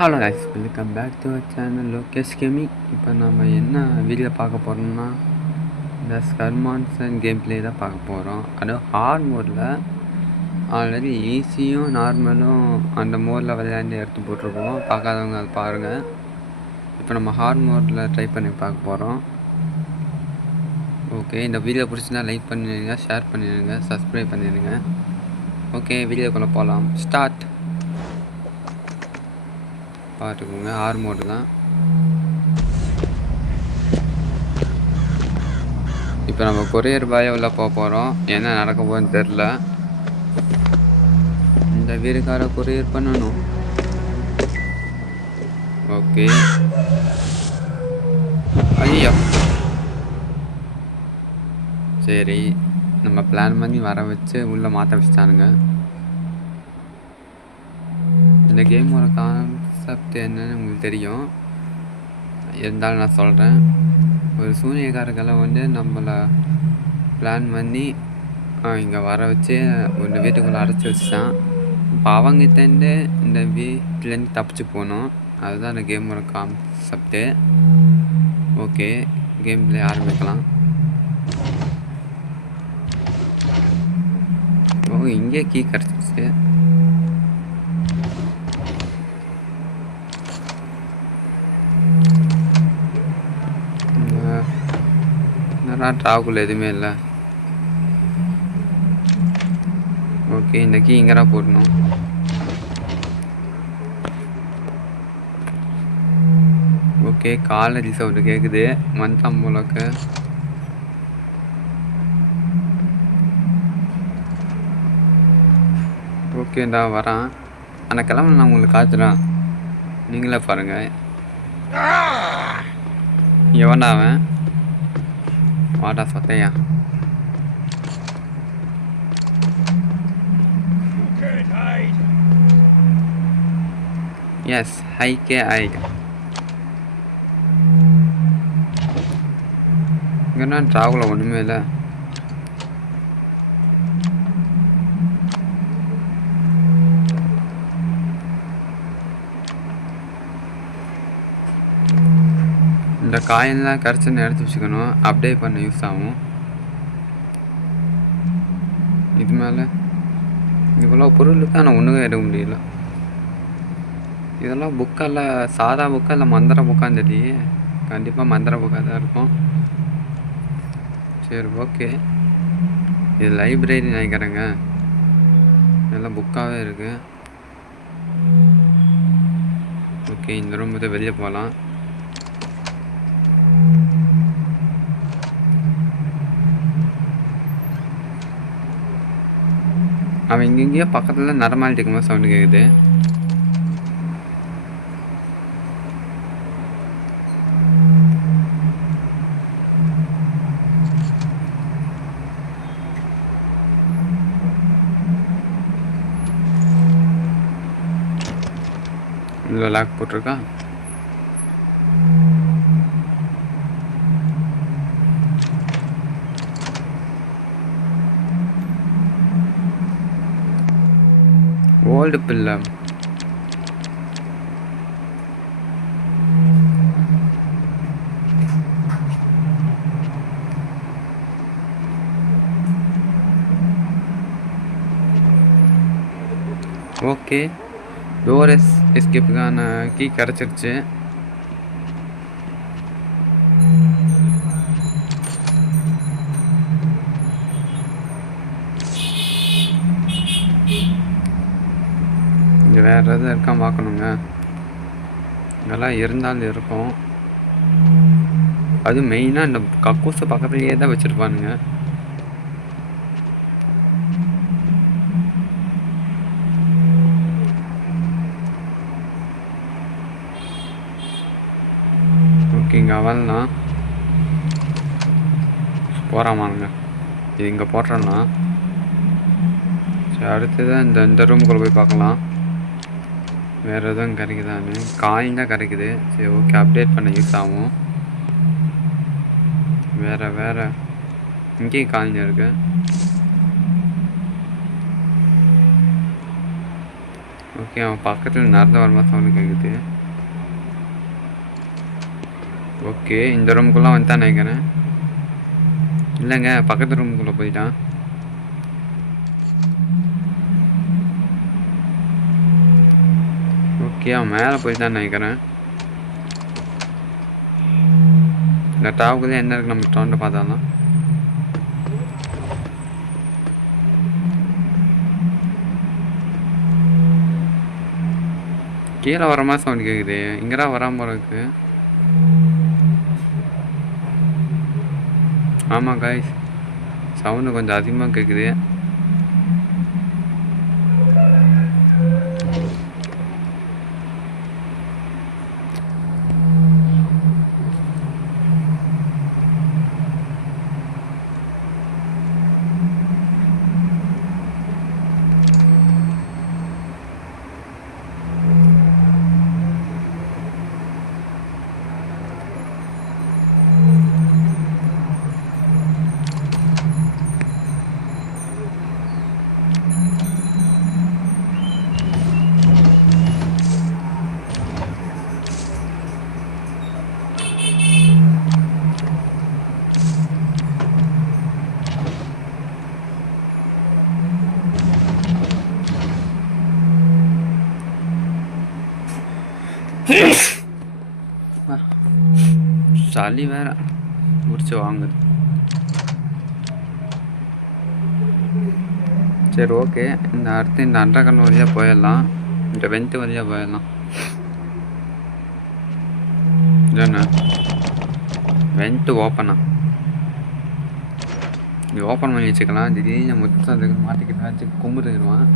Hello guys, welcome back to our channel Lokesh gaming. இப்போ நம்ம என்ன வீடியோ பார்க்க போகிறோம்னா இந்த ஸ்கர்மான்சன் கேம் பிளே தான் பார்க்க போகிறோம். அதுவும் ஹார்ட் மோடில். ஆல்ரெடி ஈஸியும் நார்மலும் அந்த மோடில் விளையாண்டு எடுத்து போட்டிருக்கோம். பார்க்காதவங்க அதை பாருங்கள். இப்போ நம்ம ஹார்ட் மோடில் ட்ரை பண்ணி பார்க்க போகிறோம். ஓகே, இந்த வீடியோ பிடிச்சினா லைக் பண்ணிடுங்க, ஷேர் பண்ணிடுங்க, சப்ஸ்கிரைப் பண்ணிடுங்க. ஓகே, வீடியோக்குள்ளே போகலாம். ஸ்டார்ட். பார்த்துக்கோங்க, ஆர் மோடு தான். இப்போ நம்ம கொரியர் பாய் உள்ள போக போகிறோம். என்ன நடக்க போகுதுன்னு தெரில. இந்த வீடுக்கார கொரியர் பண்ணணும். ஓகே, ஐயோ சரி, நம்ம பிளான் பண்ணி வர வச்சு உள்ளே மாற்ற வச்சுட்டானுங்க. இந்த கேமோட கான்செப்ட் என்னன்னு உங்களுக்கு தெரியும், இருந்தாலும் நான் சொல்கிறேன். ஒரு சூனியக்காரர்களை வந்து நம்மளை பிளான் பண்ணி இங்கே வர வச்சு இந்த வீட்டுக்குள்ளே அடைச்சி வச்சுட்டான். இப்போ அவங்ககிட்டேருந்து இந்த வீட்டிலேருந்து தப்பிச்சு போகணும். அதுதான் இந்த கேமோட கான்செப்டு. ஓகே, கேம் பிளே ஆரம்பிக்கலாம். ஓ, இங்கே கீ கிடச்சிச்சு. ட்ராவுக்குள்ள எதுவுமே இல்லை. ஓகே, இந்த கீ இங்கடா போடணும். ஓகே, காலேஜ் சவுண்டு கேட்குது. வந்துட்டான் போலக்கு. ஓகேண்டா வரான். ஆனால் கிளம்பு, நான் உங்களுக்கு காத்துறேன், நீங்களே பாருங்க. எவன்டா அவன்? வாடா சொத்தையா. எஸ், ஹைக்கே ஆயிடு. இங்கன்னா ட்ராவல ஒன்றுமே இல்லை. இந்த காயின்லாம் கரைச்சின்னு எடுத்து வச்சுக்கணும், அப்டேட் பண்ண யூஸ் ஆகும். இது மேலே இவ்வளோ பொருள் இருக்கு, ஆனால் ஒன்றுமே எடுக்க முடியல. இதெல்லாம் புக்கால சாதா புக்கா இல்லை மந்திர புக்கான்னு தெரியல. கண்டிப்பாக மந்திர புக்காக தான் இருக்கும். சரி, ஓகே, இது லைப்ரரி நினைக்கிறேங்க. எல்லாம் புக்காகவே இருக்குது. ஓகே, இந்த ரூம் வந்து வெளியே போகலாம். அவன் இங்கெங்கேயோ பக்கத்தில் நடமாலிட்டு மாதிரி சவுண்டு கேட்குது. இதில் லாக் போட்டிருக்கா. ஓல்டு பில்லை. ஓகே, டோர் எஸ்கேப்புக்கான கீ கிடச்சிருச்சு. இங்கே வேறு எதுவும் இருக்கா பார்க்கணுங்க. இதெல்லாம் இருந்தாலும் இருக்கும். அது மெயினாக இந்த கக்கூசு பக்கத்துலேயே தான் வச்சுருப்பானுங்க. ஓகே, இங்கே அவள்லாம் போகிறாமானுங்க. இது இங்கே போடுறோன்னா சரி, அடுத்ததான் இந்த ரூமுக்குள்ளே போய் பார்க்கலாம். வேறு எதுவும் கிடைக்குதான்னு. காயின் தான் கிடைக்குது. சரி, ஓகே, அப்டேட் பண்ண யூஸ் ஆகும். வேறு இங்கேயும் காயின் இருக்குது. ஓகே, அவன் பக்கத்தில் நடந்து வர மாதிரி சவுண்டு கேட்குது. ஓகே, இந்த ரூமுக்குள்ளே வந்துட்டான் நினைக்கிறேன். இல்லைங்க, பக்கத்து ரூமுக்குள்ளே போயிட்டான். ஓகே, அவன் மேலே போயிட்டான்னு நினைக்கிறேன். இந்த டாவுக்குள்ளே என்ன இருக்குது நம்ம டவுன் பார்த்தாலும். கீழே வர மாதிரி சவுண்ட் கேட்குது. இங்கடா வராமல் இருக்கு. ஆமாம் காய்ஸ், சவுண்டு கொஞ்சம் அதிகமாக கேட்குது. சளி வேற முடிச்சு வாங்குது. சரி, ஓகே, இந்த அடுத்து இந்த அண்டர்கிரவுண்ட் வழியாக போயிடலாம். இந்த வெண்ட் வழியாக போயிடலாம். என்ன வெண்ட்டு ஓப்பனா? இது ஓப்பன் பண்ணி வச்சுக்கலாம். திடீர்னு மொத்தம் அதுக்கு மாட்டிக்கிட்டாச்சு கும்பிட்டுருவான்.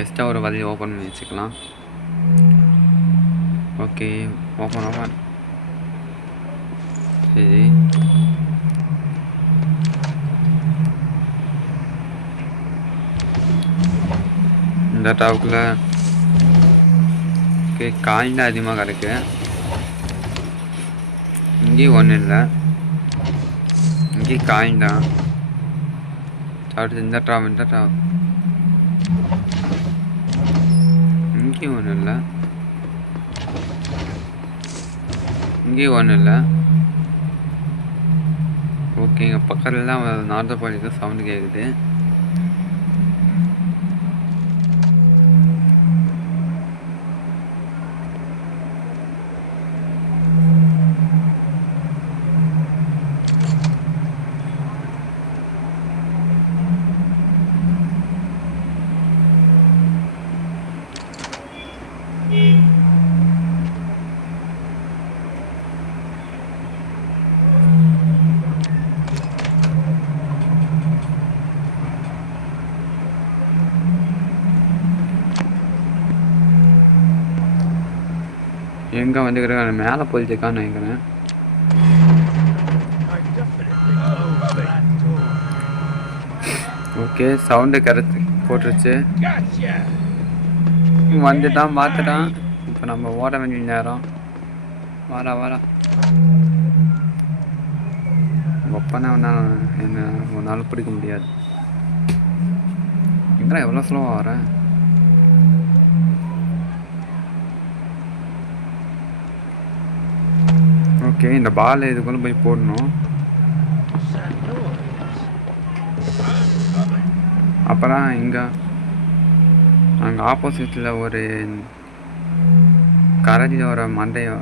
எக்ஸ்ட்ரா ஒரு வழியை ஓப்பன் பண்ணி வச்சுக்கலாம். Okay, open. சரி, இந்த டாவுக்குள்ள ஓகே காயின் தான் அதிகமாக கிடக்கு. இங்கேயும் ஒன்றும் இல்லை, இங்கேயும் காயின் தான். அடுத்து இந்த டாவ் இங்கேயும் ஒன்றும் இல்லை, இங்கேயும் ஒன்றும் இல்லை. ஓகேங்க, பக்கத்தில் தான் நார்தர் பாலிக்கு சவுண்டு கேட்குது. எங்கே வந்துக்கிறேன், மேலே போயிட்டுக்கான்னு நினைக்கிறேன். ஓகே, சவுண்டு கரெக்ட் போட்டுருச்சு. வந்துட்டான், பார்த்துட்டான். இப்போ நம்ம ஓட வேண்டிய நேரம். வாரா ஒப்பனை என்ன ஒரு நாள் பிடிக்க முடியாது. எங்கே எவ்வளோ ஸ்லோவாக வரேன். ஓகே, இந்த பால் இதுக்குள்ள போய் போடணும். அப்புறம் அங்கே ஆப்போசிட்டில் ஒரு கரைஞ்சில் ஒரு மண்டையை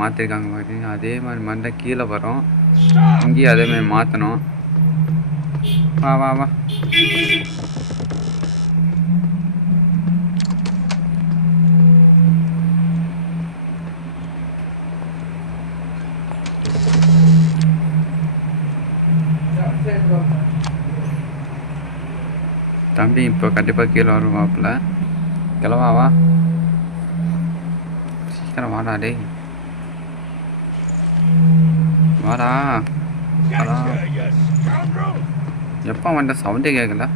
மாற்றிருக்காங்க பார்த்தீங்கன்னா, அதே மாதிரி மண்டை கீழே வரும். இங்கேயும் அதே மாதிரி மாற்றணும். வா தம்பி இப்போ கண்டிப்பாக கீழே வருவாப்புல. கிளவாவா, சீக்கிரம் வாடா டே, வாடா. எப்போ வந்துட்ட சவுண்டே கேட்கல.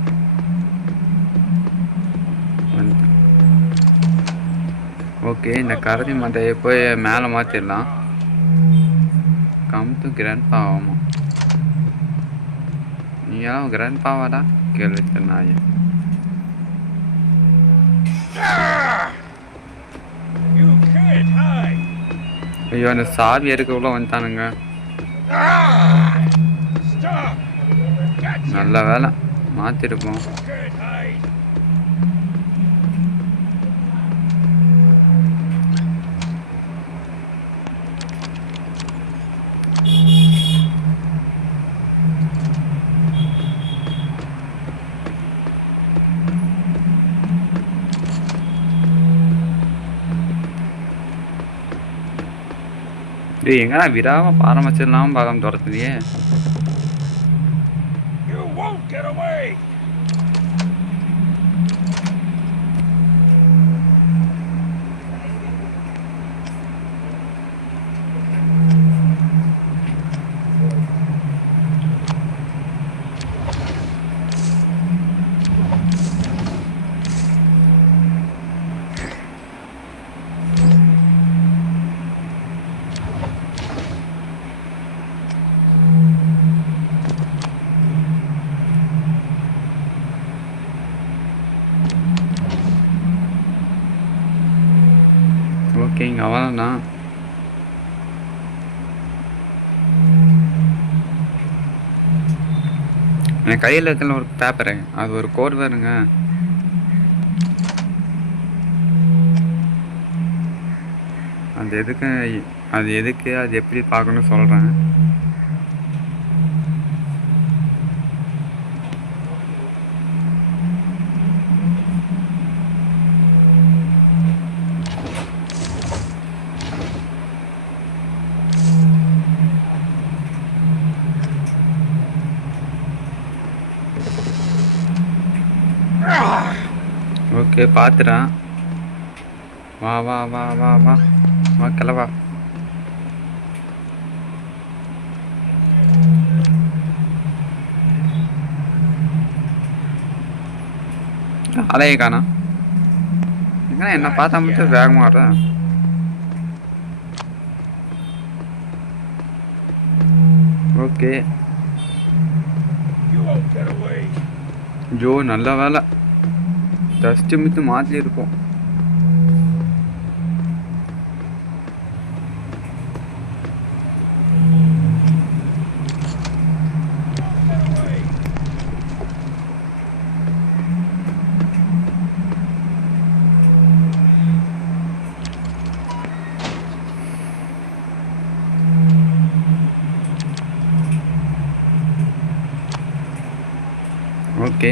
ஓகே, இந்த கரடி மட்டையை போய் மேலே மாற்றிடலாம். கம் டு கிராண்ட் பா ஆகும். நீ எல்லாம் கிராண்ட் பாவாடா கேள்வி நாய. ஐயோ அந்த சாவி எடுக்கக்குள்ள வந்துட்டானுங்க. நல்ல வேலை மாற்றிருப்போம். டேய் எங்கடா விடாமல் பாரம்பரிச்சிடலாம் பார்க்காம துரத்துலையே. ஓகேங்க அவ்வளோண்ணா. என் கையில் இருக்கிற ஒரு பேப்பரு, அது ஒரு கோட் வருங்க. அது எதுக்கு அது எப்படி பார்க்கணும்னு சொல்கிறேன். ஓகே பார்த்துறேன். வா வா வா வா வா வா கிளவா. அலையை காணா எங்கன்னா என்ன பார்த்தா மட்டும் வேகமாக வர. ஓகே ஜோ நல்ல வேலை டஸ்ட்டு மித்து மாற்றிருப்போம். ஓகே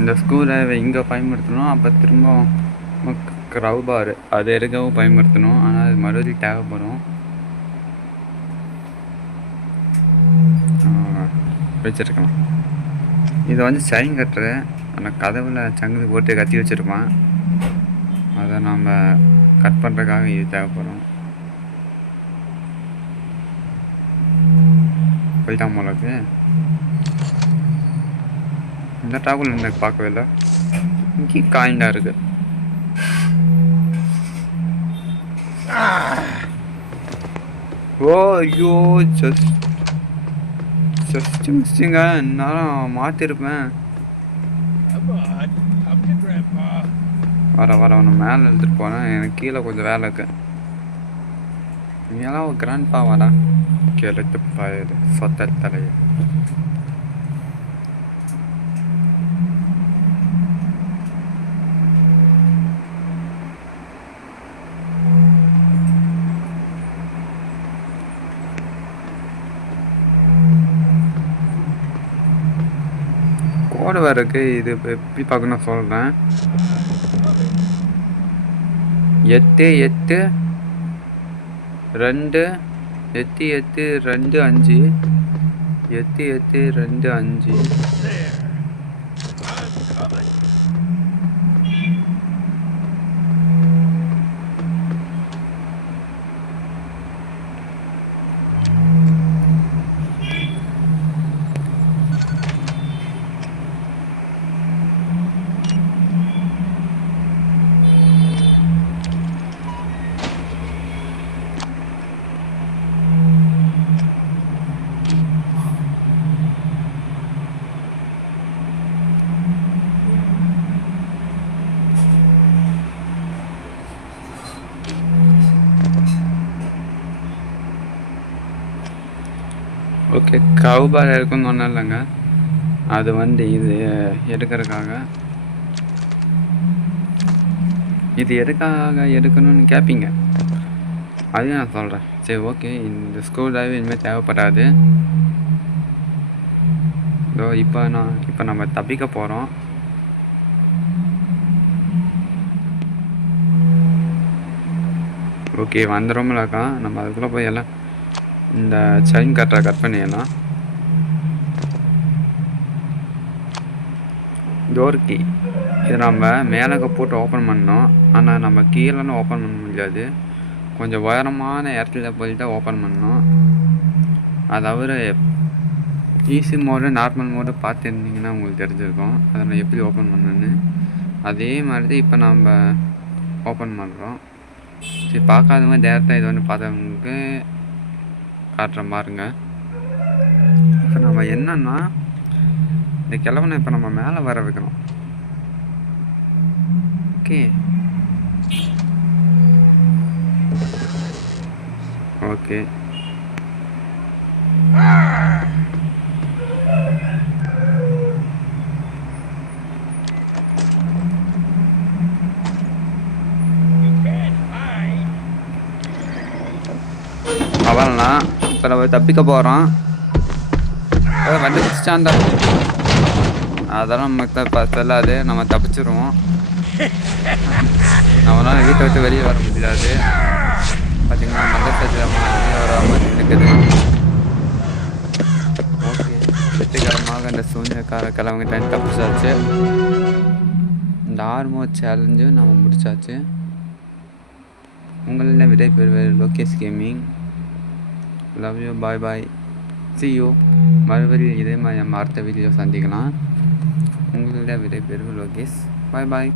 இந்த ஸ்க்ரூவை இங்கே பயன்படுத்தணும். அப்போ திரும்ப க்ரவ் பார் அதை எடுக்கவும் பயன்படுத்தணும். ஆனால் அது மறுபடியும் தேவைப்படும். வச்சுருக்கலாம். இதை வந்து சைன் கட்டுறது அந்த கதவில் சங்கு போட்டு கத்தி வச்சுருப்பான். அதை நம்ம கட் பண்ணுறதுக்காக இது தேவைப்படும். போயிட்டான் போலக்கு. இந்த டாகுல் எனக்கு பார்க்கவே இல்லை. இங்கே காயிண்டாக இருக்கு. ஓ ஐயோ ஜஸ்ட் மிஸ்டிங்க. என்னாலும் மாற்றிருப்பேன். வர அவனை மேலே எடுத்துகிட்டு போனேன். எனக்கு கீழே கொஞ்சம் வேலை இருக்கு. நீங்களாம் ஒரு கிராண்ட் பா வரா கேளுத்து பாயுது சொத்த தலைய. கோடு வரக்கு இது எப்படி பார்க்கணும் சொல்கிறேன். 8 8 2 8 8 2 5 8 8 2 5. ஓகே, கவுபார் இருக்குன்னு ஒன்றும் இல்லைங்க. அது வந்து இது எடுக்கிறதுக்காக. இது எதுக்காக எடுக்கணும்னு கேட்பீங்க, அதையும் நான் சொல்கிறேன். சரி, ஓகே. இந்த ஸ்க்ரூ டிரைவர் இனிமேல் தேவைப்படாது. இதோ இப்போ நம்ம தப்பிக்க போகிறோம். ஓகே, வந்துடும்ல இருக்கான். நம்ம அதுக்குள்ளே போய் எல்லாம் இந்த செயின் கட்டரை கட் பண்ணிடலாம். டோர் கீ இது நம்ம மேலே போட்டு ஓப்பன் பண்ணோம். ஆனால் நம்ம கீழேன்னு ஓப்பன் பண்ண முடியாது. கொஞ்சம் உயரமான இடத்துல போயிட்டு ஓப்பன் பண்ணோம். அதாவது ஈஸி மோடு, நார்மல் மோடு பார்த்துருந்தீங்கன்னா உங்களுக்கு தெரிஞ்சிருக்கும் அதை நான் எப்படி ஓப்பன் பண்ணேன்னு. அதே மாதிரி இப்போ நம்ம ஓப்பன் பண்ணுறோம். சரி, பார்க்காதவங்க டேரெக்டாக இது வந்து பார்த்தவங்களுக்கு காட்டுற பாருங்க. இப்போ நம்ம என்னன்னா இந்த கிழவனை இப்போ நம்ம மேலே வர வைக்கணும். ஓகே ஓகே அவன்லாம் இப்போ நம்ம தப்பிக்க போகிறோம். வந்து பிடிச்சாண்டா, அதெல்லாம் நமக்கு தெரியலாது. நம்ம தப்பிச்சிருவோம். நம்மளால வீட்டை விட்டு வெளியே வர முடியாது. பார்த்தீங்கன்னா மண்டசத்தில் வராமல் இருக்குது. ஓகே, வெற்றிகரமாக இந்த சூன்யக்கார கிழவங்கிட்ட தப்பிச்சாச்சு. இந்த ஆர்மோ சேலஞ்சும் நம்ம முடிச்சாச்சு. உங்களில் விடைபெறுவது Lokesh gaming. Love you, bye bye, see you. மறுபடியும் இதே மாதிரி நம்ம அடுத்த வீடியோ சந்திக்கலாம். உங்களில் விடைபெறுவது லோகேஷ். பாய் பாய்.